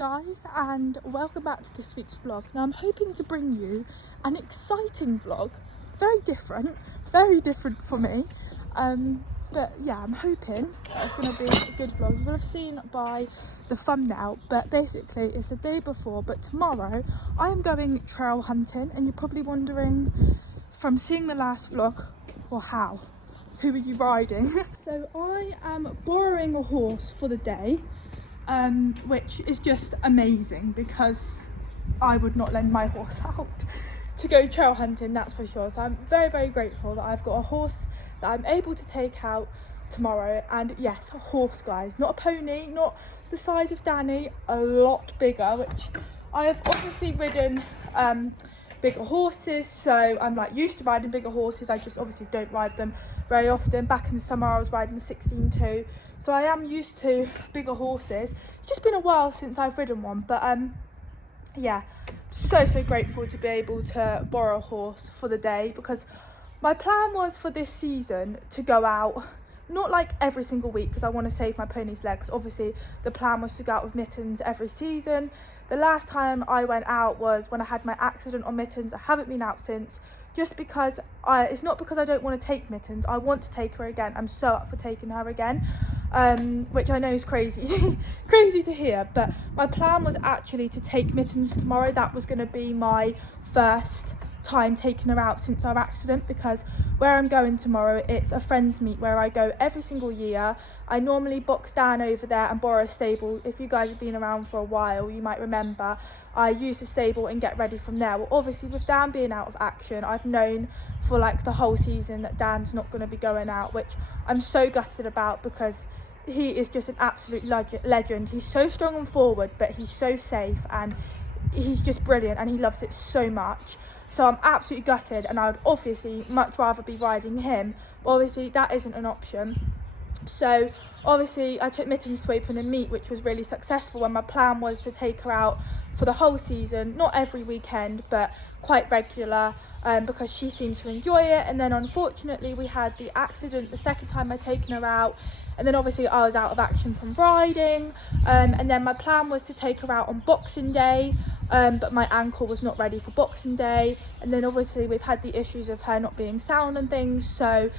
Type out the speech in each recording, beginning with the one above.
Guys, and welcome back to this week's vlog. Now I'm hoping to bring you an exciting vlog, very different for me, but yeah, I'm hoping it's going to be a good vlog. You will have seen by the thumbnail, but basically it's the day before, but tomorrow I am going trail hunting, and you're probably wondering from seeing the last vlog, well, who are you riding? So I am borrowing a horse for the day, which is just amazing because I would not lend my horse out to go trail hunting, that's for sure. So I'm very grateful that I've got a horse that I'm able to take out tomorrow. And yes, a horse, guys, not a pony, not the size of Danny, a lot bigger, which I have obviously ridden bigger horses, so I'm like used to riding bigger horses. I just obviously don't ride them very often. Back in the summer I was riding the 16-2, so I am used to bigger horses. It's just been a while since I've ridden one, but yeah, so grateful to be able to borrow a horse for the day, because my plan was for this season to go out, not like every single week because I want to save my pony's legs. Obviously the plan was to go out with Mittens every season. The last time I went out was when I had my accident on Mittens. I haven't been out since, just because it's not because I don't want to take Mittens. I want to take her again. I'm so up for taking her again, which I know is crazy crazy to hear, but my plan was actually to take Mittens tomorrow. That was going to be my first time taking her out since our accident, because where I'm going tomorrow, it's a friends meet where I go every single year. I normally box down over there and borrow a stable. If you guys have been around for a while, you might remember I use the stable and get ready from there. Well, obviously with Dan being out of action, I've known for like the whole season that Dan's not going to be going out, which I'm so gutted about, because he is just an absolute legend. He's so strong and forward, but he's so safe, and he's just brilliant, and he loves it so much. So I'm absolutely gutted, and I would obviously much rather be riding him, but obviously that isn't an option. So obviously I took Mittens to open a meet, which was really successful, and my plan was to take her out for the whole season, not every weekend but quite regular, because she seemed to enjoy it. And then unfortunately we had the accident the second time I'd taken her out, and then obviously I was out of action from riding, and then my plan was to take her out on Boxing Day, but my ankle was not ready for Boxing Day, and then obviously we've had the issues of her not being sound and things. So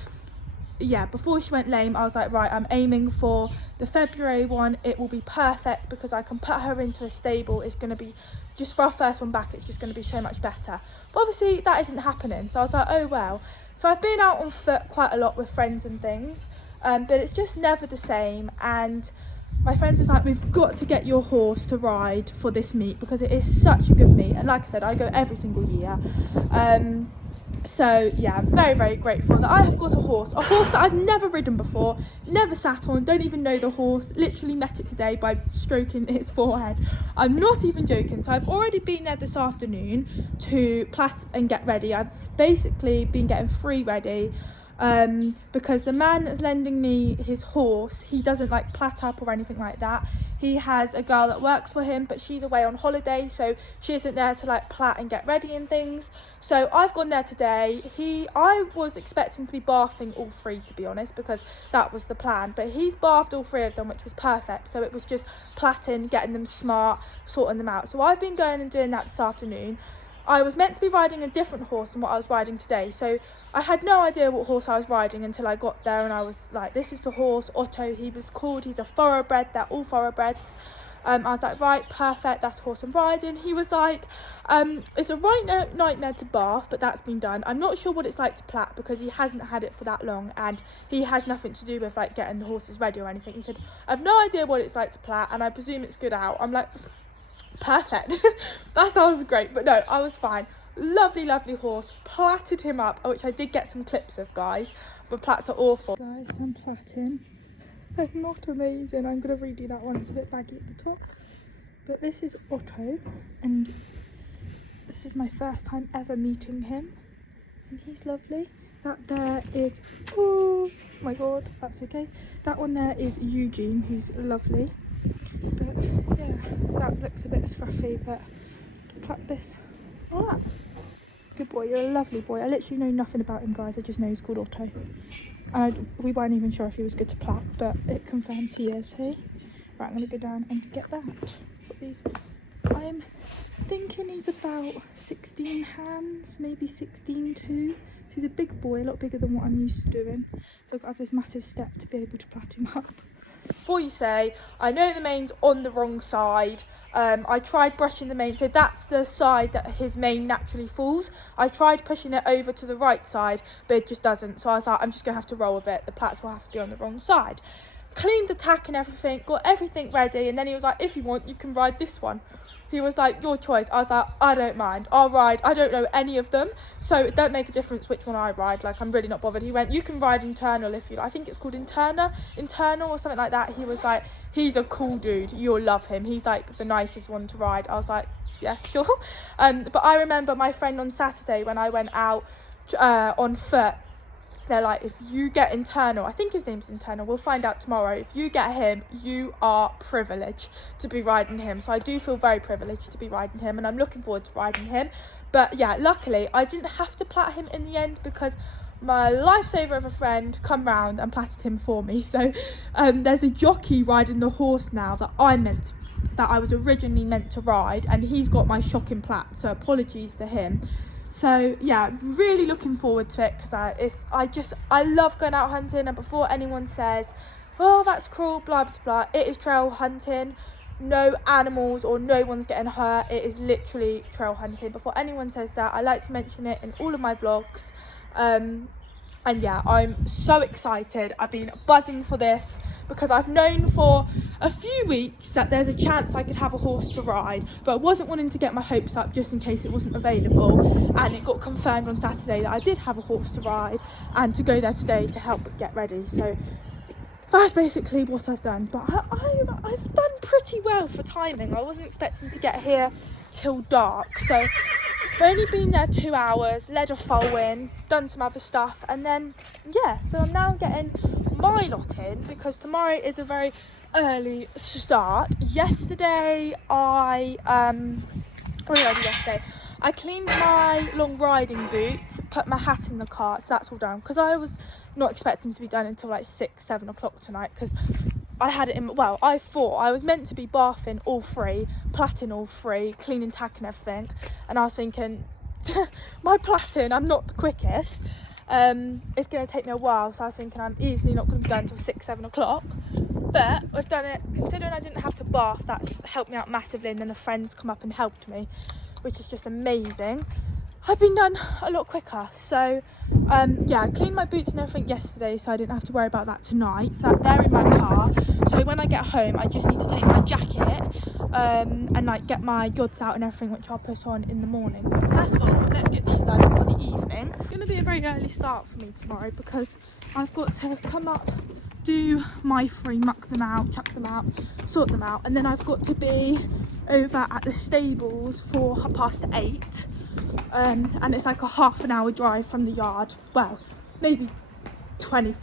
yeah, before she went lame, I was like, right, I'm aiming for the February one. It will be perfect because I can put her into a stable. It's going to be, just for our first one back, it's just going to be so much better. But obviously that isn't happening, so I was like, oh well. So I've been out on foot quite a lot with friends and things, but it's just never the same. And my friends was like, we've got to get your horse to ride for this meet because it is such a good meet, and like I said, I go every single year. So yeah, I'm very grateful that I have got a horse that I've never ridden before, never sat on, don't even know the horse, literally met it today by stroking its forehead. I'm not even joking. So I've already been there this afternoon to plait and get ready. I've basically been getting free ready, because the man that's lending me his horse, he doesn't like plait up or anything like that. He has a girl that works for him, but she's away on holiday, so she isn't there to like plait and get ready and things. So I've gone there today. I was expecting to be bathing all three, to be honest, because that was the plan, but he's bathed all three of them, which was perfect. So it was just plaiting, getting them smart, sorting them out. So I've been going and doing that this afternoon. I was meant to be riding a different horse than what I was riding today, so I had no idea what horse I was riding until I got there, and I was like, this is the horse, Otto he was called, he's a thoroughbred, they're all thoroughbreds. I was like, right, perfect, that's the horse I'm riding. He was like, it's a right nightmare to bath, but that's been done. I'm not sure what it's like to plait because he hasn't had it for that long, and he has nothing to do with like getting the horses ready or anything. He said, I've no idea what it's like to plait, and I presume it's good out. I'm like, perfect. That sounds great. But no, I was fine. Lovely horse, plaited him up, which I did get some clips of, guys, but plaits are awful. Guys, I'm plaiting. They're not amazing. I'm gonna redo that one. It's a bit baggy at the top, but this is Otto, and this is my first time ever meeting him, and he's lovely. That there is, oh my god, that's okay. That one there is Eugene, who's lovely. But yeah, that looks a bit scruffy, but plait this. Ah, good boy, you're a lovely boy. I literally know nothing about him, guys. I just know he's called Otto, and we weren't even sure if he was good to plait, but it confirms he is. Hey, right, I'm gonna go down and get that. got these. I'm thinking he's about 16 hands, maybe 16.2. So he's a big boy, a lot bigger than what I'm used to doing. So I've got to have this massive step to be able to plat him up. Before you say, I know the mane's on the wrong side. I tried brushing the mane, so that's the side that his mane naturally falls. I tried pushing it over to the right side, but it just doesn't. So I was like, I'm just going to have to roll a bit. The plats will have to be on the wrong side. Cleaned the tack and everything, got everything ready, and then he was like, if you want, you can ride this one. He was like, your choice. I was like, I don't mind, I'll ride. I don't know any of them, so it don't make a difference which one I ride. Like, I'm really not bothered. He went, you can ride Internal if you like. I think it's called Internal or something like that. He was like, he's a cool dude, you'll love him, he's like the nicest one to ride. I was like, yeah, sure. But I remember my friend on Saturday when I went out on foot, they're like, if you get Internal, I think his name's Internal, we'll find out tomorrow, if you get him, you are privileged to be riding him. So I do feel very privileged to be riding him, and I'm looking forward to riding him. But yeah, luckily I didn't have to plat him in the end, because my lifesaver of a friend come round and platted him for me. So there's a jockey riding the horse now that I was originally meant to ride, and he's got my shocking plat, so apologies to him. So yeah, really looking forward to it, because I love going out hunting. And before anyone says, oh, that's cruel, blah blah blah, it is trail hunting. No animals or no one's getting hurt. It is literally trail hunting. Before anyone says that, I like to mention it in all of my vlogs. And yeah, I'm so excited. I've been buzzing for this, because I've known for a few weeks that there's a chance I could have a horse to ride, but I wasn't wanting to get my hopes up just in case it wasn't available. And it got confirmed on Saturday that I did have a horse to ride, and to go there today to help get ready. So that's basically what I've done. But I've done pretty well for timing. I wasn't expecting to get here till dark, so I've only been there 2 hours, led a foal in, done some other stuff, and then yeah, so I'm now getting my lot in, because tomorrow is a very early start. Yesterday what did I do yesterday? I cleaned my long riding boots, put my hat in the car, so that's all done, because I was not expecting to be done until like 6-7 o'clock tonight, because I had it in, well, I thought I was meant to be bathing all three, platting all three, cleaning, tack and everything, and I was thinking, my platting, I'm not the quickest, it's going to take me a while, so I was thinking I'm easily not going to be done until 6-7 o'clock, but I've done it. Considering I didn't have to bath, that's helped me out massively, and then the friends come up and helped me, which is just amazing. I've been done a lot quicker. So yeah, I cleaned my boots and everything yesterday, so I didn't have to worry about that tonight. So they're in my car, so when I get home I just need to take my jacket and like get my jods out and everything, which I'll put on in the morning. First of all, let's get these done for the evening. It's going to be a very early start for me tomorrow, because I've got to come up, do my three, muck them out, chuck them out, sort them out, and then I've got to be over at the stables for 8:30, and it's like a half an hour drive from the yard. Well, maybe 20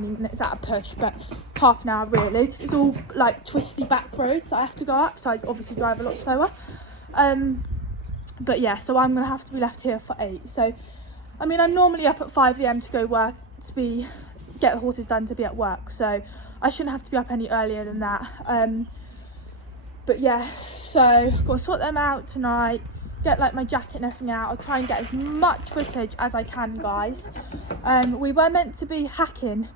minutes at a push, but half an hour really, because it's all like twisty back roads I have to go up, so I obviously drive a lot slower. But yeah, so I'm gonna have to be left here for 8. So I mean, I'm normally up at 5 AM to go work, to get the horses done to be at work, so I shouldn't have to be up any earlier than that. But yeah, so got to sort them out tonight, get like my jacket and everything out. I'll try and get as much footage as I can, guys. We were meant to be hacking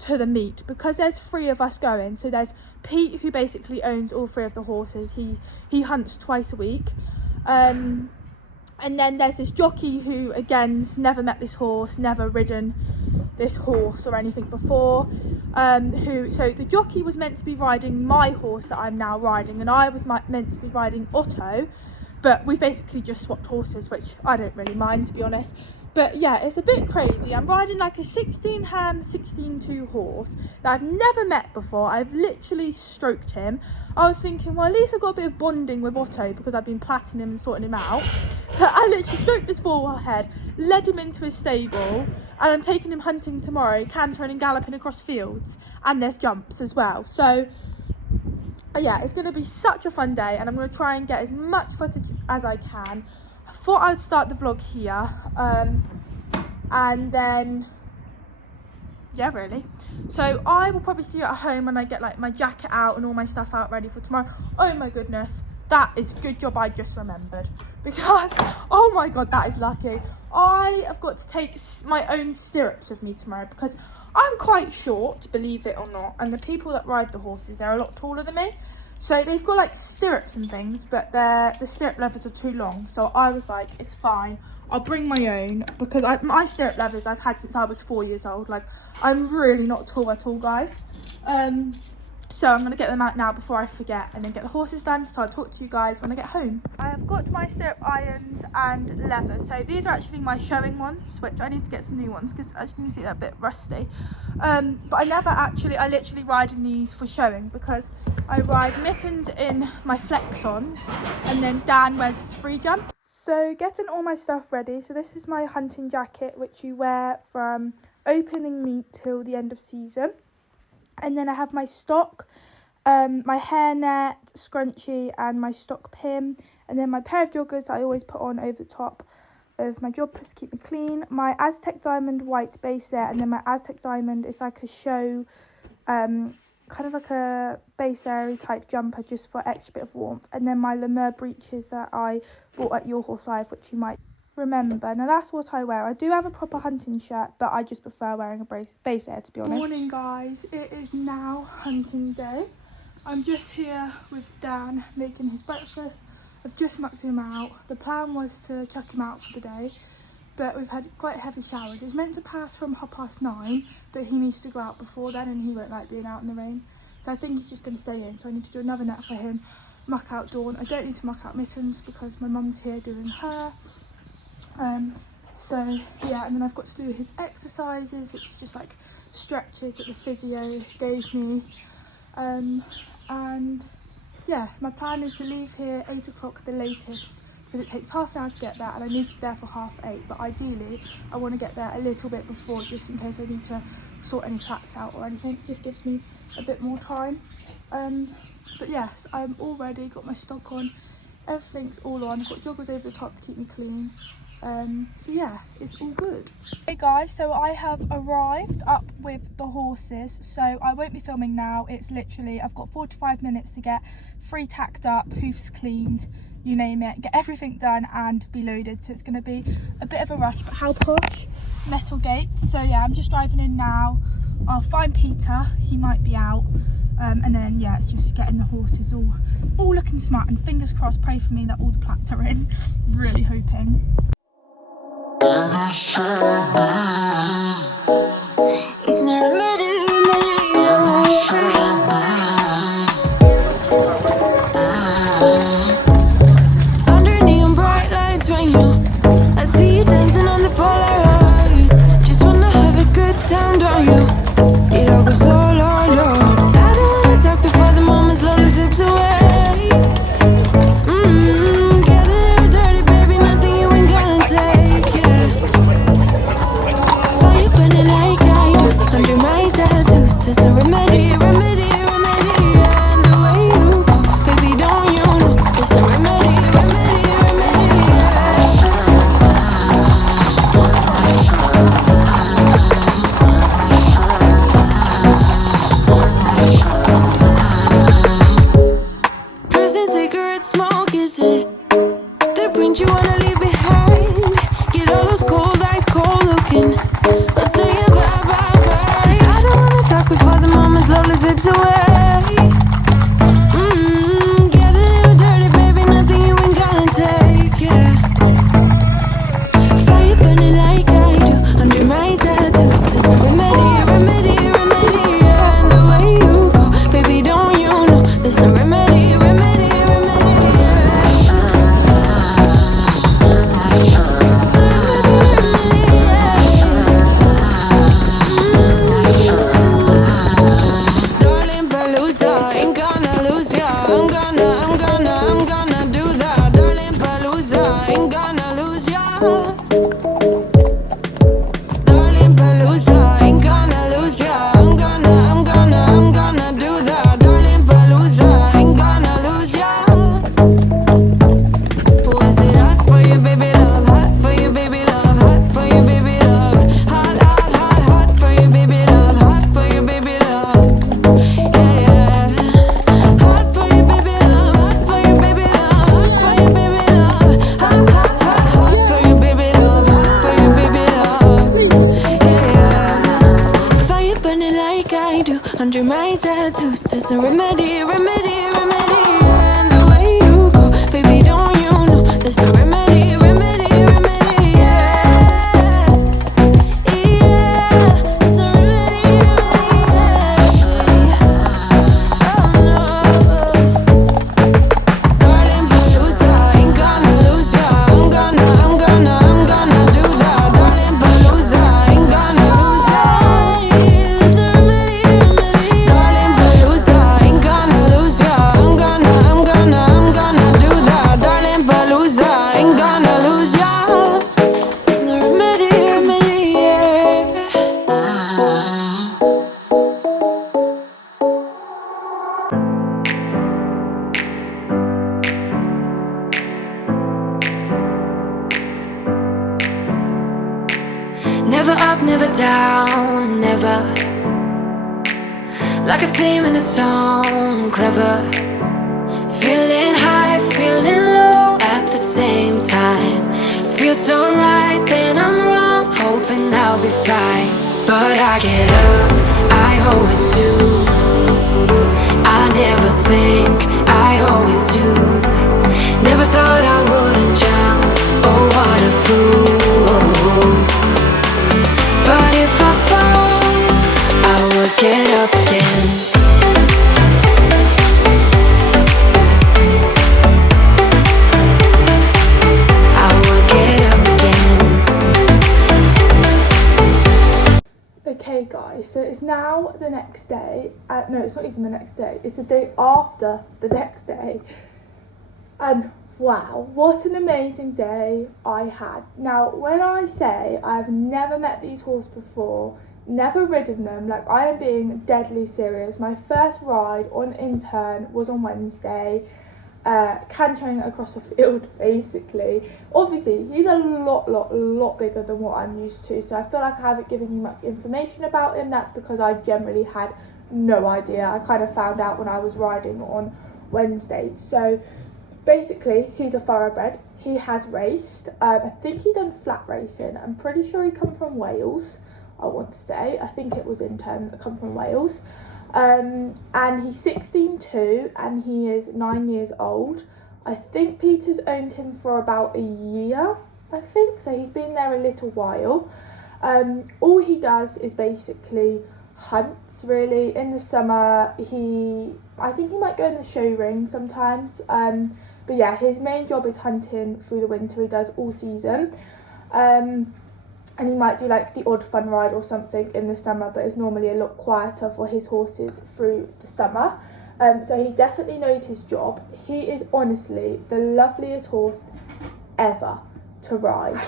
to the meet, because there's 3 of us going. So there's Pete, who basically owns all 3 of the horses. He hunts twice a week. And then there's this jockey who, again's never met this horse, never ridden this horse or anything before. So the jockey was meant to be riding my horse that I'm now riding, and I was meant to be riding Otto, but we basically just swapped horses, which I don't really mind, to be honest. But yeah, it's a bit crazy. I'm riding like a 16-hand, 16.2 horse that I've never met before. I've literally stroked him. I was thinking, well, at least I've got a bit of bonding with Otto, because I've been platting him and sorting him out. But I literally stroked his forehead, led him into his stable, and I'm taking him hunting tomorrow, cantering and galloping across fields, and there's jumps as well. So yeah, it's going to be such a fun day, and I'm going to try and get as much footage as I can. I thought I'd start the vlog here, and then yeah, really. So I will probably see you at home when I get like my jacket out and all my stuff out ready for tomorrow. Oh my goodness, that is a good job I just remembered, because oh my god, that is lucky. I have got to take my own stirrups with me tomorrow because I'm quite short, believe it or not, and the people that ride the horses, they're a lot taller than me. So they've got like stirrups and things, but the stirrup levers are too long. So I was like, it's fine, I'll bring my own, because my stirrup levers I've had since I was 4 years old. Like, I'm really not tall at all, guys. So I'm going to get them out now before I forget, and then get the horses done. So I'll talk to you guys when I get home. I have got my stirrup irons and leather. So these are actually my showing ones, which I need to get some new ones because as you can see they're a bit rusty. But I literally ride in these for showing, because I ride Mittens in my Flex-ons and then Dan wears his free jump. So getting all my stuff ready. So this is my hunting jacket, which you wear from opening meet till the end of season. And then I have my stock, my hairnet, scrunchie and my stock pin. And then my pair of joggers I always put on over the top of my joggers to keep me clean. My Aztec Diamond white base there, and then my Aztec Diamond is like a show, kind of like a base airy type jumper just for extra bit of warmth. And then my Lemur breeches that I bought at Your Horse Live, which you might remember. Now that's what I wear. I do have a proper hunting shirt, but I just prefer wearing a base air, to be honest. Morning guys, it is now hunting day. I'm just here with Dan making his breakfast. I've just mucked him out. The plan was to chuck him out for the day, but we've had quite heavy showers. It's meant to pass from 9:30, but he needs to go out before then and he won't like being out in the rain. So I think he's just going to stay in. So I need to do another net for him, muck out Dawn. I don't need to muck out Mittens because my mum's here doing her. So yeah, and then I've got to do his exercises, which is just like stretches that the physio gave me. And yeah, my plan is to leave here 8 o'clock the latest, because it takes half an hour to get there and I need to be there for 8:30. But ideally I want to get there a little bit before, just in case I need to sort any tracks out or anything. It just gives me a bit more time. But yes, I'm all ready, got my stock on, everything's all on. I've got joggers over the top to keep me clean. So yeah, it's all good. Hey guys, so I have arrived up with the horses, so I won't be filming now. It's literally, I've got 45 minutes to get free tacked up, hoofs cleaned, you name it, get everything done and be loaded. So it's going to be a bit of a rush, but how posh, metal gates. So yeah, I'm just driving in now. I'll find Peter, he might be out. And then yeah, it's just getting the horses all looking smart, and fingers crossed, pray for me that all the plats are in. Really hoping. It's not a matter under neon bright lights when I see you dancing on the Polaroids. Just wanna have a good time, don't you? It all goes low, low, low. I don't wanna talk before the moment slowly slips away. Get a little dirty, baby, nothing you ain't gonna take, yeah. It's a remedy, remedy, remedy. Yeah, and the way you go, baby, don't you know? There's a remedy, remedy, remedy. Yeah, yeah. It's a remedy, remedy. Yeah. Oh no. Darling, Palooza, ain't gonna lose ya. I'm gonna do that. Darling, Palooza, ain't gonna lose ya. It's a remedy, remedy. Darling, Palooza, ain't gonna lose ya. I'm gonna do that. Darling, Palooza, ain't gonna lose ya. It's the remedy, remedy, yeah. Never up, never down, never. Like a theme in a song, clever. Feeling high, feeling low at the same time. Feels so right, then I'm wrong, hoping I'll be fine. But I get up, I always do. I never think, I always do. Never thought I wouldn't jump, oh what a fool. But if I fall, I will get up again. I will get up again. Okay guys, so it's now the next day. No, it's not even the next day. It's the day after the next day. And wow, what an amazing day I had. Now, when I say I've never met these horses before, never ridden them, like I am being deadly serious. My first ride on intern was on Wednesday, cantering across a field basically. Obviously, he's a lot bigger than what I'm used to, so I feel like I haven't given you much information about him. That's because I generally had no idea. I kind of found out when I was riding on Wednesday. So basically, he's a thoroughbred. He has raced. I think he done flat racing. I'm pretty sure he come from Wales, I want to say. I think it was intern that come from Wales. And he's 16'2", and he is 9 years old. I think Peter's owned him for about a year, I think. So he's been there a little while. All he does is basically hunts, really. In the summer, I think he might go in the show ring sometimes. But yeah, his main job is hunting through the winter. He does all season. And he might do like the odd fun ride or something in the summer, but it's normally a lot quieter for his horses through the summer. So he definitely knows his job. He is honestly the loveliest horse ever to ride.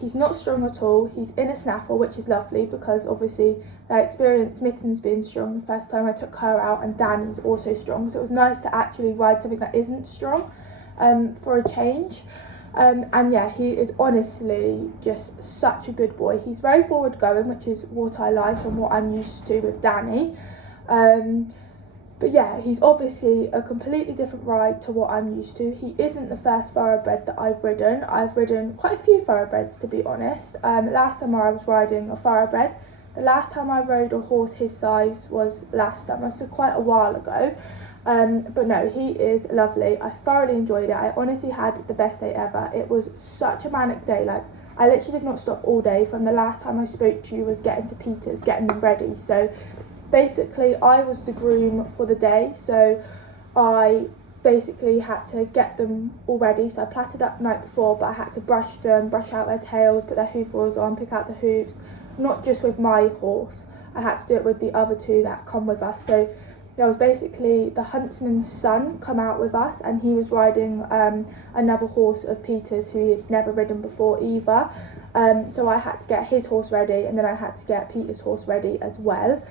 He's not strong at all. He's in a snaffle, which is lovely because obviously I experienced Mittens being strong the first time I took her out, and Danny's also strong. So it was nice to actually ride something that isn't strong for a change. And yeah, he is honestly just such a good boy. He's very forward going, which is what I like and what I'm used to with Danny. But yeah, he's obviously a completely different ride to what I'm used to. He isn't the first thoroughbred that I've ridden. I've ridden quite a few thoroughbreds, to be honest. Last summer I was riding a thoroughbred. The last time I rode a horse his size was last summer, so quite a while ago. But no, he is lovely. I thoroughly enjoyed it. I honestly had the best day ever. It was such a manic day. Like, I literally did not stop all day. From the last time I spoke to you was getting to Peter's, getting them ready. So basically I was the groom for the day, so I basically had to get them all ready. So I platted up the night before, but I had to brush them, brush out their tails, put their hoof oils on, pick out the hoofs, not just with my horse. I had to do it with the other two that come with us. So there was basically the huntsman's son come out with us, and he was riding another horse of Peter's who he had never ridden before either. So I had to get his horse ready, and then I had to get Peter's horse ready as well.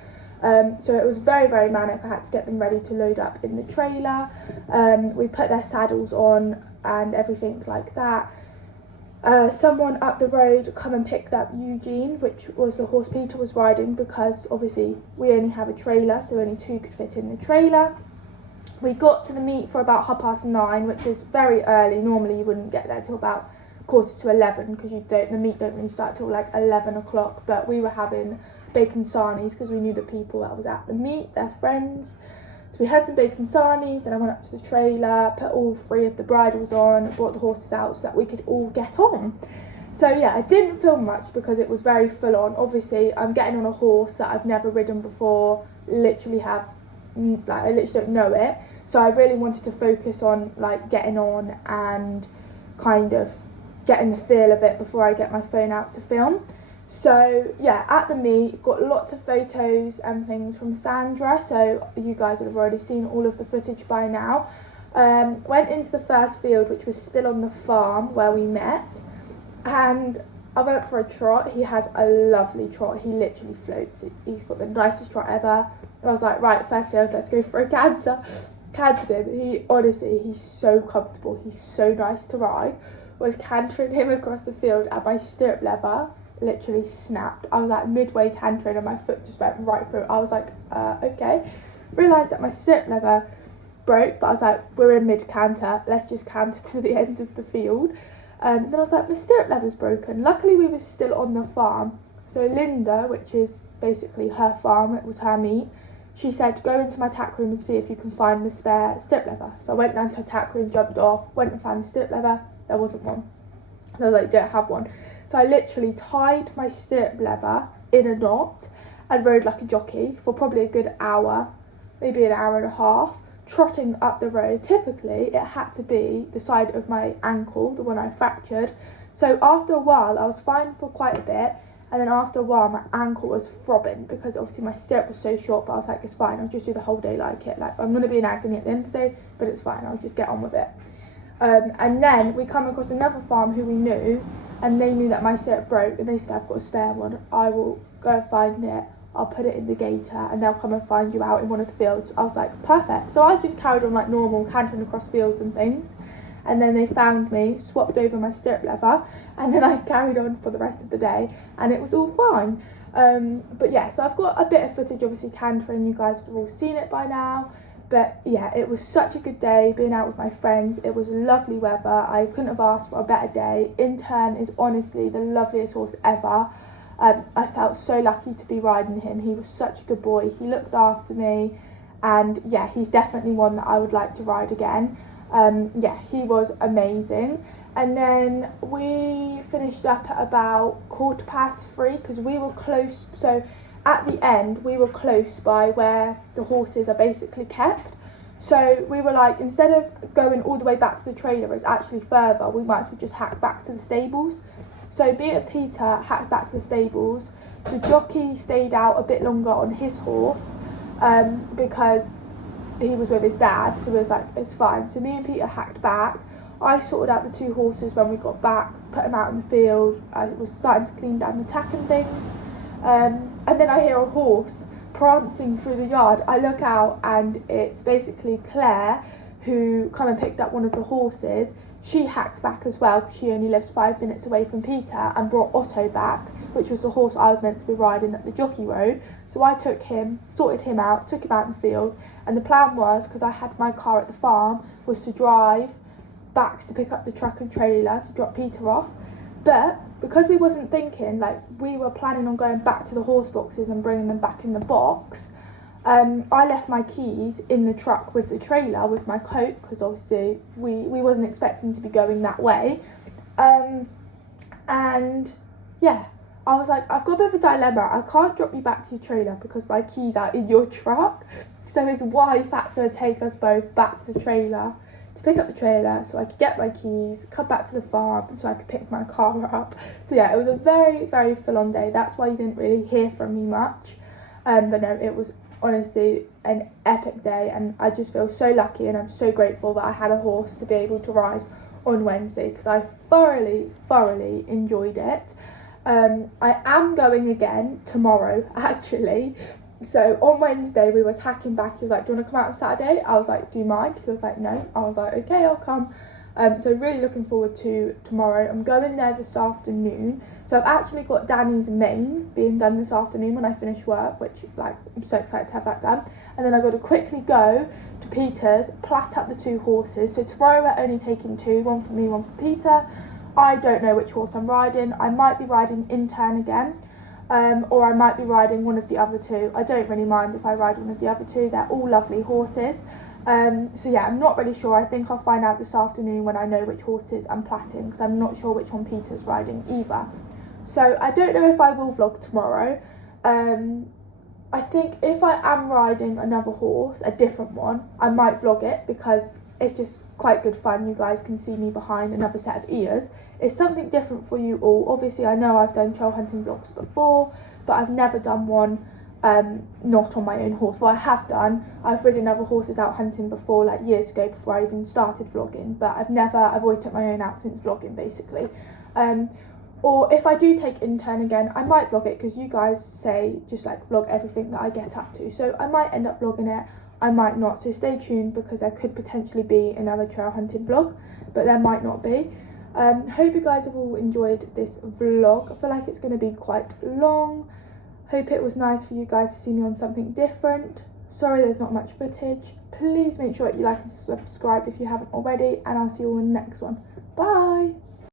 So it was very, very manic. I had to get them ready to load up in the trailer. We put their saddles on and everything like that. Someone up the road come and picked up Eugene, which was the horse Peter was riding, because obviously we only have a trailer, so only two could fit in the trailer. We got to the meet for about 9:30, which is very early. Normally you wouldn't get there till about 11:15, because the meet don't really start till like 11 o'clock. But we were having bacon sarnies because we knew the people that was at the meet, their friends. So we had some bacon sarnies, and I went up to the trailer, put all 3 of the bridles on, brought the horses out so that we could all get on. So yeah, I didn't film much because it was very full on. Obviously, I'm getting on a horse that I've never ridden before, I literally don't know it. So I really wanted to focus on like getting on and kind of getting the feel of it before I get my phone out to film. So yeah, at the meet, got lots of photos and things from Sandra, so you guys would have already seen all of the footage by now. Went into the first field, which was still on the farm where we met, and I went for a trot. He has a lovely trot, he literally floats. He's got the nicest trot ever. I was like, right, first field, let's go for a canter. Cantered him. He's so comfortable, he's so nice to ride. Was cantering him across the field, and my stirrup leather literally snapped. I was like midway cantering and my foot just went right through. I was like, okay. Realised that my stirrup leather broke, but I was like, we're in mid canter, let's just canter to the end of the field. And then I was like, my stirrup leather's broken. Luckily we were still on the farm, so Linda, which is basically her farm, it was her meet, she said, go into my tack room and see if you can find the spare stirrup leather. So I went down to her tack room, jumped off, went and found the stirrup leather. There wasn't one. So I was like, don't have one. So I literally tied my stirrup leather in a knot and rode like a jockey for probably a good hour, maybe an hour and a half, trotting up the road. Typically, it had to be the side of my ankle, the one I fractured. So after a while, I was fine for quite a bit. And then after a while, my ankle was throbbing because obviously my stirrup was so short, but I was like, it's fine. I'll just do the whole day like it. Like, I'm going to be in agony at the end of the day, but it's fine. I'll just get on with it. And then we come across another farm who we knew, and they knew that my stirrup broke, and they said, I've got a spare one, I will go and find it, I'll put it in the gaiter, and they'll come and find you out in one of the fields. I was like, perfect. So I just carried on like normal, cantering across fields and things, and then they found me, swapped over my stirrup leather, and then I carried on for the rest of the day, and it was all fine. But yeah, so I've got a bit of footage, obviously cantering, you guys would have all seen it by now. But yeah, it was such a good day being out with my friends. It was lovely weather. I couldn't have asked for a better day. Intern is honestly the loveliest horse ever. I felt so lucky to be riding him. He was such a good boy. He looked after me, and yeah, he's definitely one that I would like to ride again. Yeah, he was amazing. And then we finished up at about 3:15 because we were close. So at the end, we were close by where the horses are basically kept. So we were like, instead of going all the way back to the trailer, it's actually further, we might as well just hack back to the stables. So Peter hacked back to the stables. The jockey stayed out a bit longer on his horse because he was with his dad, so he was like, it's fine. So me and Peter hacked back. I sorted out the 2 horses when we got back, put them out in the field. I was starting to clean down the tack and things. And then I hear a horse prancing through the yard. I look out and it's basically Claire, who come and picked up one of the horses. She hacked back as well because she only lives 5 minutes away from Peter, and brought Otto back, which was the horse I was meant to be riding that the jockey rode. So I took him, sorted him out, took him out in the field, and the plan was, because I had my car at the farm, was to drive back to pick up the truck and trailer to drop Peter off. But because we wasn't thinking, like, we were planning on going back to the horse boxes and bringing them back in the box, I left my keys in the truck with the trailer with my coat, because obviously we wasn't expecting to be going that way. And yeah, I was like, I've got a bit of a dilemma. I can't drop you back to your trailer because my keys are in your truck. So his wife had to take us both back to the trailer to pick up the trailer so I could get my keys, come back to the farm so I could pick my car up. So yeah, it was a very, very full-on day. That's why you didn't really hear from me much. But no, it was honestly an epic day, and I just feel so lucky, and I'm so grateful that I had a horse to be able to ride on Wednesday, because I thoroughly enjoyed it. I am going again tomorrow, actually. So on Wednesday we was hacking back. He was like, do you want to come out on Saturday? I was like, do you mind? He was like, no. I was like, okay, I'll come. So really looking forward to tomorrow. I'm going there this afternoon. So I've actually got Danny's mane being done this afternoon when I finish work, which, like, I'm so excited to have that done. And then I've got to quickly go to Peter's, plait up the 2 horses. So tomorrow we're only taking 2, one for me, one for Peter. I don't know which horse I'm riding. I might be riding Intern again. or I might be riding one of the other two. I don't really mind if I ride one of the other two, they're all lovely horses. So yeah, I'm not really sure. I think I'll find out this afternoon when I know which horses I'm platting, because I'm not sure which one Peter's riding either. So I don't know if I will vlog tomorrow. I think if I am riding another horse, a different one, I might vlog it, because it's just quite good fun. You guys can see me behind another set of ears. It's something different for you all. Obviously I know I've done trail hunting vlogs before, but I've never done one not on my own horse. Well, I have done. I've ridden other horses out hunting before, like years ago, before I even started vlogging, but I've always took my own out since vlogging, basically. Or if I do take intern again, I might vlog it, because you guys say just like vlog everything that I get up to. So I might end up vlogging it, I might not. So stay tuned, because there could potentially be another trail hunting vlog, but there might not be. Hope you guys have all enjoyed this vlog. I feel like it's going to be quite long. Hope it was nice for you guys to see me on something different. Sorry there's not much footage. Please make sure that you like and subscribe if you haven't already, and I'll see you all in the next one. Bye!